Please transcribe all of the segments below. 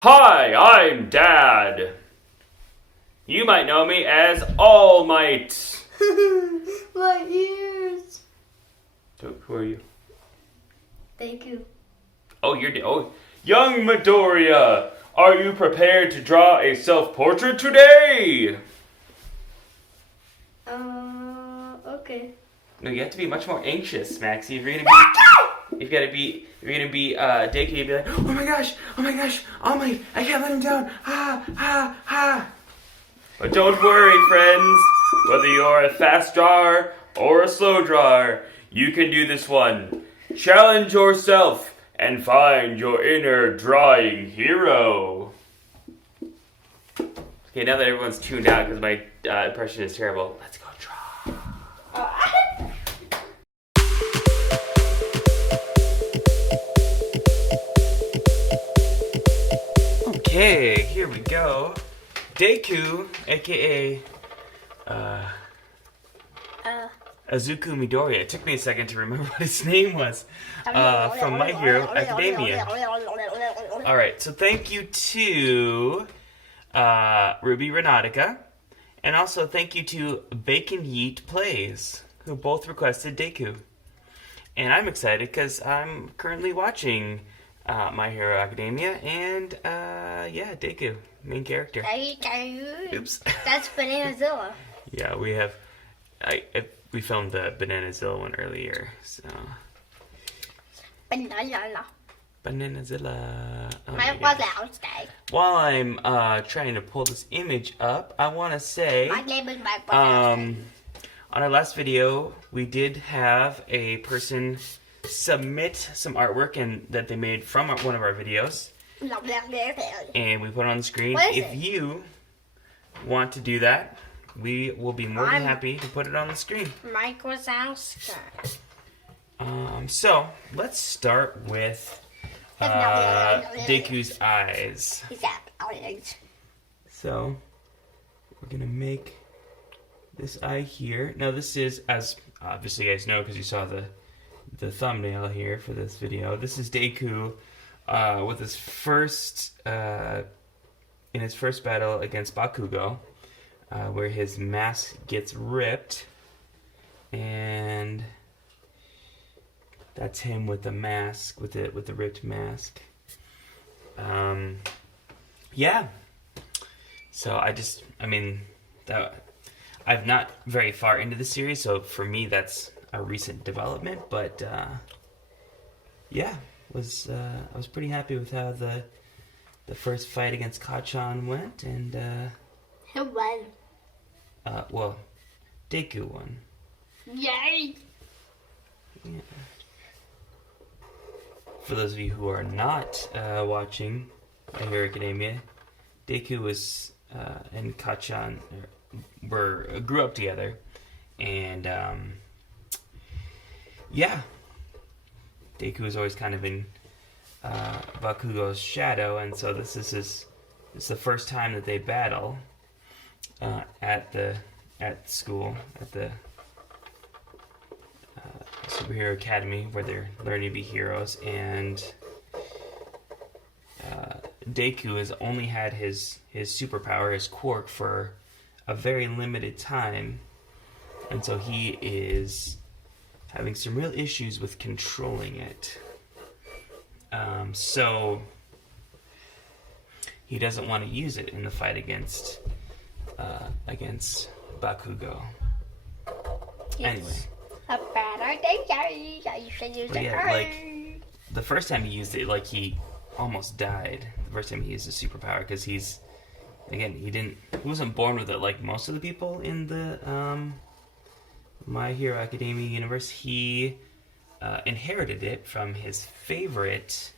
Hi, I'm Dad. You might know me as All Might. My ears. Who are you? Deku. Young Midoriya. Are you prepared to draw a self-portrait today? Okay. No, you have to be much more anxious, Maxie. If you're gonna be Deku, you'd be like, oh my gosh, All Might, I can't let him down. Ha, ha, ha. But don't worry, friends. Whether you're a fast drawer or a slow drawer, you can do this one. Challenge yourself and find your inner drawing hero. Okay, now that everyone's tuned out because my impression is terrible, let's go draw. Okay, here we go. Deku, a.k.a. Izuku Midoriya. It took me a second to remember what his name was. From My Hero Academia. Alright, so thank you to Ruby Renautica. And also thank you to Baconyeet Playz, who both requested Deku. And I'm excited because I'm currently watching My Hero Academia. And, yeah, Deku, main character. Oops. That's Bananazilla. Yeah, we have... we filmed the Bananazilla one earlier, so... Banana. Bananazilla. Oh My gosh. outside. While I'm trying to pull this image up, I want to say... My name is Mike. on our last video, we did have a person submit some artwork that they made from one of our videos. And we put it on the screen. If you want to do that, we will be more than happy to put it on the screen. Mike Wazowski. So, let's start with Deku's eyes. So, we're going to make this eye here. Now, this is, as obviously you guys know because you saw the thumbnail here for this video, this is Deku with his first, in his first battle against Bakugo. Where his mask gets ripped, and that's him with the mask, with the ripped mask. Yeah. So I'm not very far into the series, so for me that's a recent development. But yeah, I was pretty happy with how the first fight against Kachan went, and Who won? well, Deku won. Yay! Yeah. For those of you who are not watching My Hero Academia, Deku was and Kachan grew up together, and yeah, Deku was always kind of in Bakugo's shadow, and so this is the first time that they battle. At school, at the superhero academy where they're learning to be heroes, and Deku has only had his superpower, his quirk, for a very limited time, and so he is having some real issues with controlling it. So he doesn't want to use it in the fight against Bakugo. Anyway. A bad idea. You should use it. Yeah, like the first time he used it, like he almost died. The first time he used his superpower, because he wasn't born with it like most of the people in the My Hero Academia universe. He inherited it from his favorite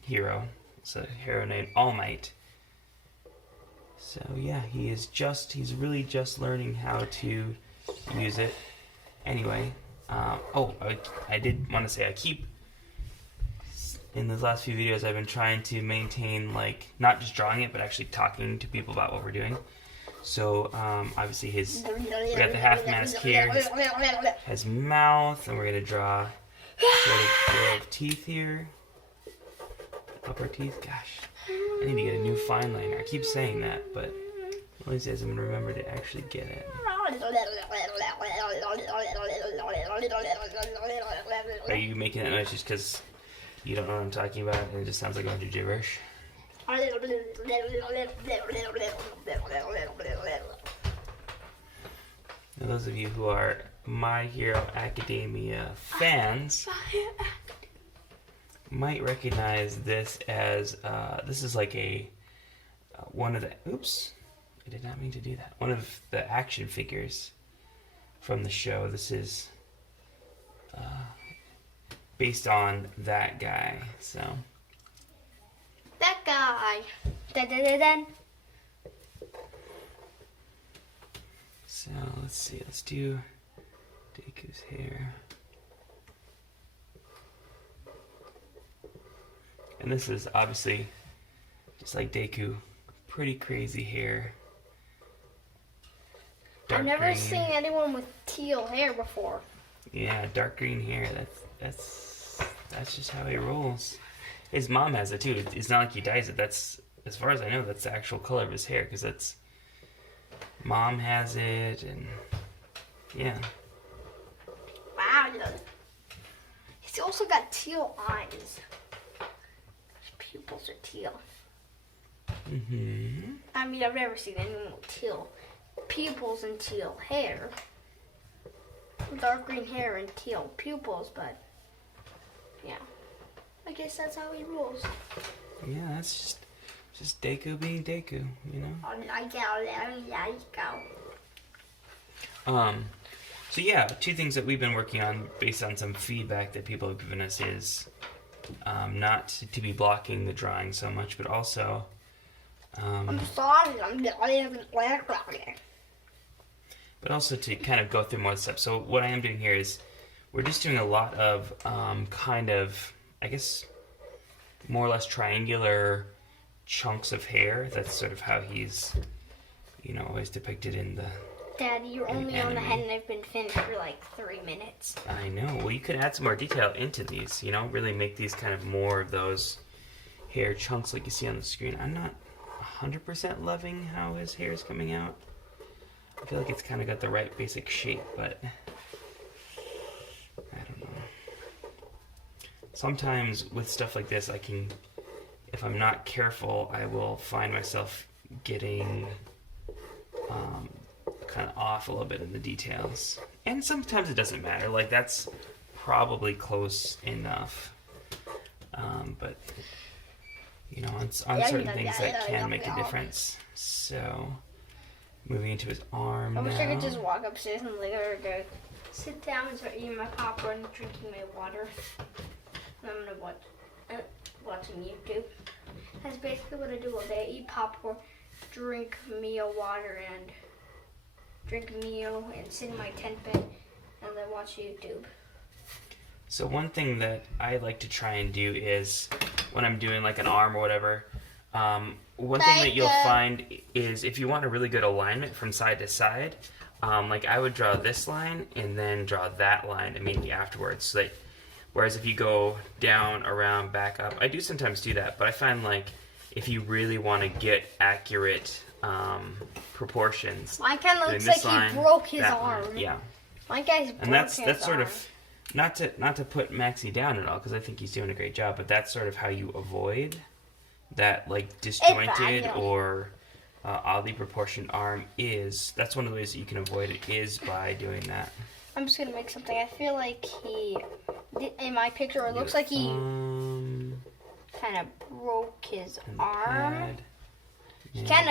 hero. It's a hero named All Might. So yeah, he's really just learning how to use it. Anyway, I did want to say, in these last few videos, I've been trying to maintain, like, not just drawing it, but actually talking to people about what we're doing. So, obviously we got the half mask here, his mouth, and we're going to draw sort of teeth here. Upper teeth? Gosh. I need to get a new fine liner. I keep saying that, but one of these days I'm going to remember to actually get it. Are you making that noise just because you don't know what I'm talking about and it just sounds like a bunch of gibberish? Now, those of you who are My Hero Academia fans might recognize this as, this is like a, one of the, oops, I did not mean to do that. One of the action figures from the show. This is based on that guy, so. That guy. Dun, dun, dun, dun. So, let's see, let's do Deku's hair. And this is obviously, just like Deku, pretty crazy hair. I've never seen anyone with teal hair before. Yeah, dark green hair. That's just how he rolls. His mom has it too. It's not like he dyes it. That's, as far as I know, that's the actual color of his hair, because that's, mom has it, and yeah. Wow. He's also got teal eyes. His pupils are teal. Mm-hmm. I mean, I've never seen anyone with teal pupils and teal hair. Dark green hair and teal pupils, but yeah. I guess that's how he rolls. Yeah, that's just Deku being Deku, you know? So yeah, two things that we've been working on based on some feedback that people have given us is not to be blocking the drawing so much, but also I'm sorry, but also to kind of go through more steps. So what I am doing here is we're just doing a lot of kind of, I guess, more or less triangular chunks of hair. That's sort of how he's, you know, always depicted in the Daddy, you're only on the head and I've been finished for like 3 minutes. I know. Well, you could add some more detail into these, you know, really make these kind of more of those hair chunks like you see on the screen. I'm not 100% loving how his hair is coming out. I feel like it's kind of got the right basic shape, but I don't know. Sometimes with stuff like this, I can, if I'm not careful, I will find myself getting kind of off a little bit in the details. And sometimes it doesn't matter. Like, that's probably close enough. But, you know, on certain things that can make a difference. So, moving into his arm I wish I now. could just walk upstairs and later go sit down and start eating my popcorn and drinking my water. And I'm gonna watch watching YouTube. That's basically what I do all day. I eat popcorn, drink meal water, and drink meal and sit in my tent bed and then watch YouTube. So one thing that I like to try and do is when I'm doing like an arm or whatever, one thing that you'll find is if you want a really good alignment from side to side, like I would draw this line and then draw that line immediately afterwards. So that, whereas if you go down, around, back up, I do sometimes do that, but I find like if you really want to get accurate proportions, Mine kind of looks like he broke his arm. Yeah. My guy's broke And that's his sort arm. of not to put Maxie down at all, because I think he's doing a great job, but that's sort of how you avoid that like disjointed or oddly proportioned arm. That's one of the ways that you can avoid it is by doing that. I'm just gonna make something. I feel like he, in my picture, it looks like he kind of broke his arm. It kind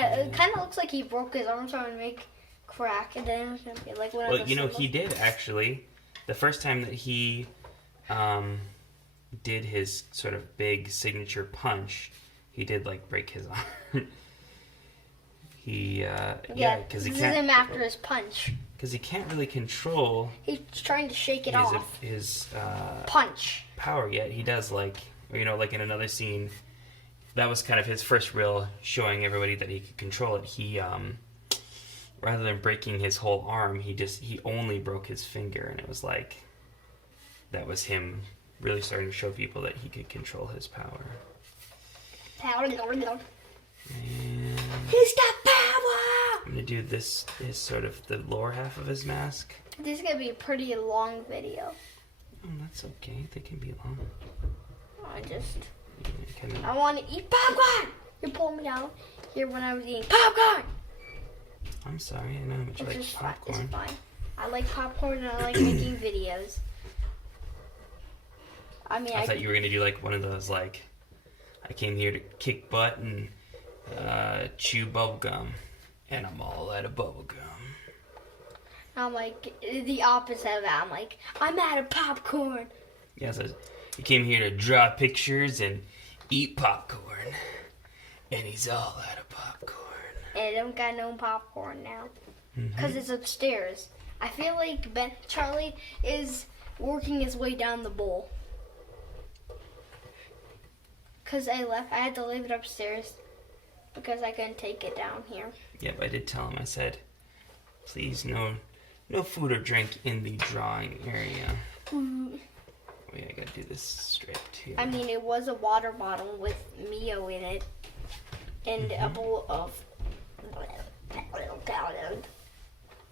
of looks like he broke his arm, so I'm gonna make crack, and then it's gonna be like one of Well, you know, he did actually. The first time that he did his sort of big signature punch, he did like break his arm. Because he can't. This is him after his punch. Because he can't really control. He's trying to shake it off. His punch power yet. He does like, you know, like in another scene. That was kind of his first real showing everybody that he could control it. He rather than breaking his whole arm, he only broke his finger, and it was like that was him really starting to show people that he could control his power. And He's got power! I'm gonna do this is sort of the lower half of his mask. This is gonna be a pretty long video. Oh, that's okay. They can be long. I want to eat popcorn! You pulled me down here when I was eating popcorn! I'm sorry, I know how much you like popcorn. It's fine. I like popcorn and I like making videos. I mean, I thought you were gonna do like one of those like, I came here to kick butt and chew bubble gum, and I'm all out of bubble gum. I'm like the opposite of that. I'm like, I'm out of popcorn. Yeah, so he came here to draw pictures and eat popcorn, and he's all out of popcorn. And I don't got no popcorn now, because it's upstairs. I feel like Charlie is working his way down the bowl. Because I had to leave it upstairs because I couldn't take it down here. Yep, I did tell him, I said, please no food or drink in the drawing area. Oh yeah, I gotta do this straight too. I mean, it was a water bottle with Mio in it and a bowl of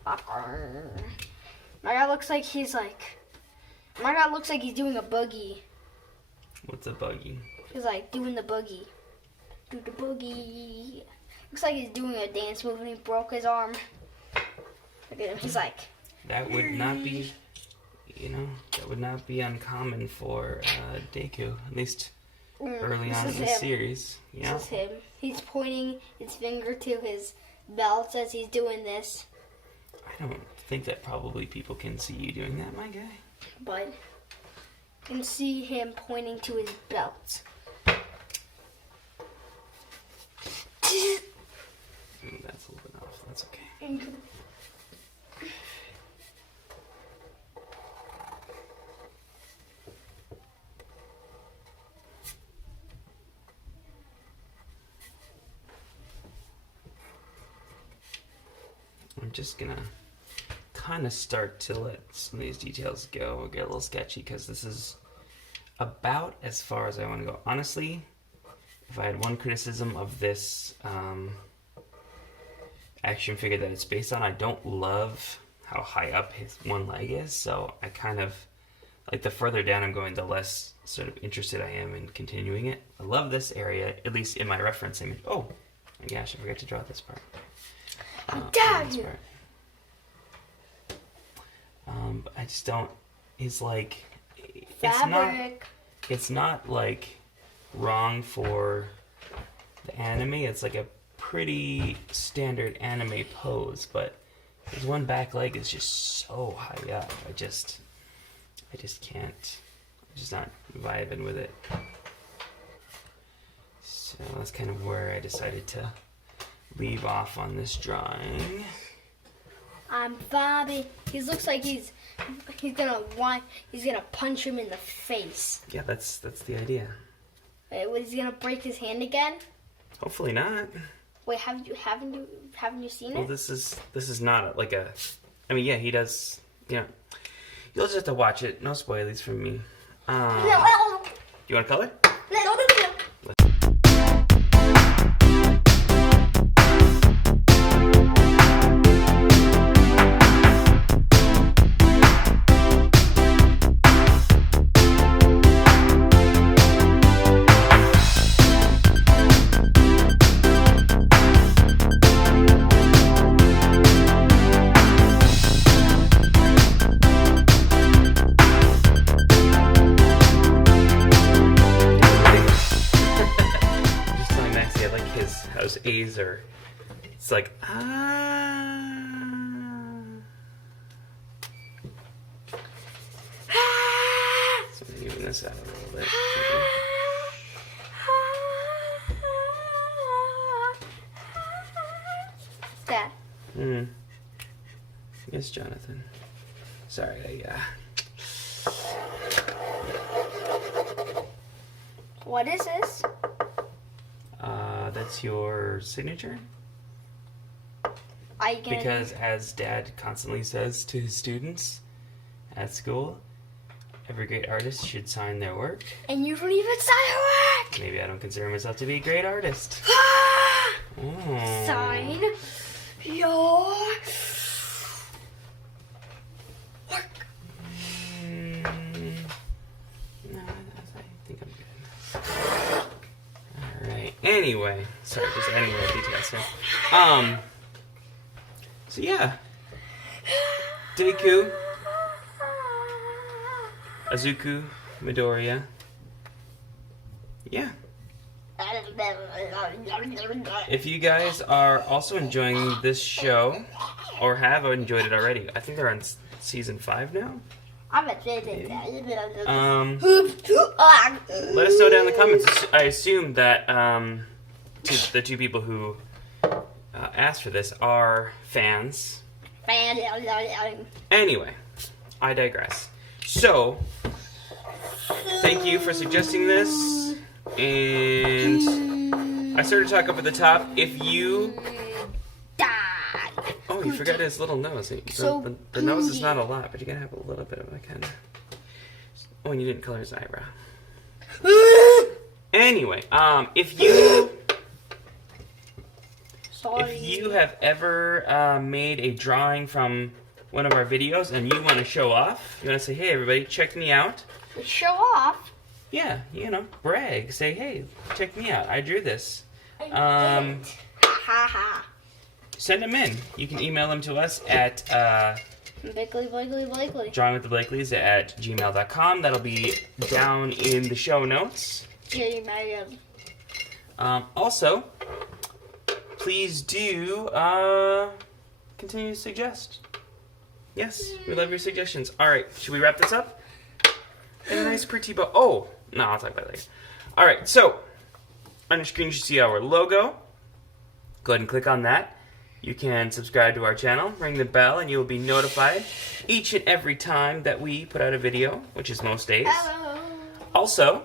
popcorn. My guy looks like he's doing a boogie. What's a buggy? He's like doing the boogie. Do the boogie. Looks like he's doing a dance move and he broke his arm. Look at him. He's like. That would not be, that would not be uncommon for Deku, at least early on in the series. Yeah. This is him. He's pointing his finger to his belt as he's doing this. I don't think that probably people can see you doing that, my guy. But you can see him pointing to his belt. That's a little bit off. That's okay. I'm just gonna kind of start to let some of these details go. We'll get a little sketchy because this is about as far as I want to go. Honestly, if I had one criticism of this action figure that it's based on, I don't love how high up his one leg is, so I kind of, like the further down I'm going, the less sort of interested I am in continuing it. I love this area, at least in my reference image. Oh, my gosh, I forgot to draw this part. Damn you! But I just don't, it's like, Fabric. It's not like wrong for the anime. It's like a pretty standard anime pose, but his one back leg is just so high up. I just can't. I'm just not vibing with it. So that's kind of where I decided to leave off on this drawing. I'm vibing. He looks like he's gonna punch him in the face. Yeah, that's the idea. Wait, is he gonna break his hand again? Hopefully not. Wait, haven't you seen Well, it? this is not like a. I mean, yeah, he does. Yeah, you'll just have to watch it. No spoilers from me. Do you want to color? A's are, it's like So I'm even this out a little bit. Dad. Yes, Jonathan. Sorry, What is this? That's your signature? Because as Dad constantly says to his students at school, every great artist should sign their work. And you don't even sign your work! maybe I don't consider myself to be a great artist. Oh. Sign your work. No, I think I'm good. Alright, anyway. Sorry, just adding more details here. So yeah. Deku. Izuku Midoriya. Yeah. If you guys are also enjoying this show, or have enjoyed it already, I think they're on season 5 now. Let us know down in the comments. I assume that the two people who asked for this are fans. Anyway, I digress. So, thank you for suggesting this. And I started to talk up at the top. If you... Oh, you forgot his little nose. The nose is not a lot, but you gotta have a little bit of a kind of... Oh, and you didn't color his eyebrow. Anyway, if you have ever made a drawing from one of our videos and you want to show off, you want to say, hey everybody, check me out. Show off? Yeah, you know, brag. Say, hey, check me out. I drew this. Send them in. You can email them to us at Blakely. drawingwiththeblakeleys@gmail.com. That'll be down in the show notes. Also, please do continue to suggest. Yes, we love your suggestions. All right, should we wrap this up? And a nice pretty bow. Oh, no, I'll talk about it later. All right, so on your screen you should see our logo. Go ahead and click on that. You can subscribe to our channel, ring the bell, and you will be notified each and every time that we put out a video, which is most days. Hello. Also,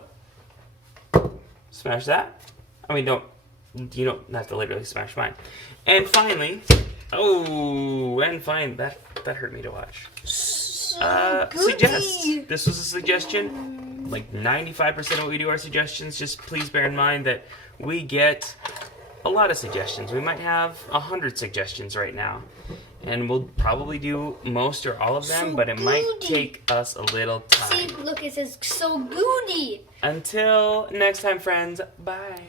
smash that. I mean, you don't have to literally smash mine. And finally, that hurt me to watch. Suggest. This was a suggestion. Like 95% of what we do are suggestions. Just please bear in mind that we get a lot of suggestions. We might have 100 suggestions right now. And we'll probably do most or all of them, but it might take us a little time. See, look, it says so goody. Until next time, friends. Bye.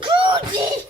Goody.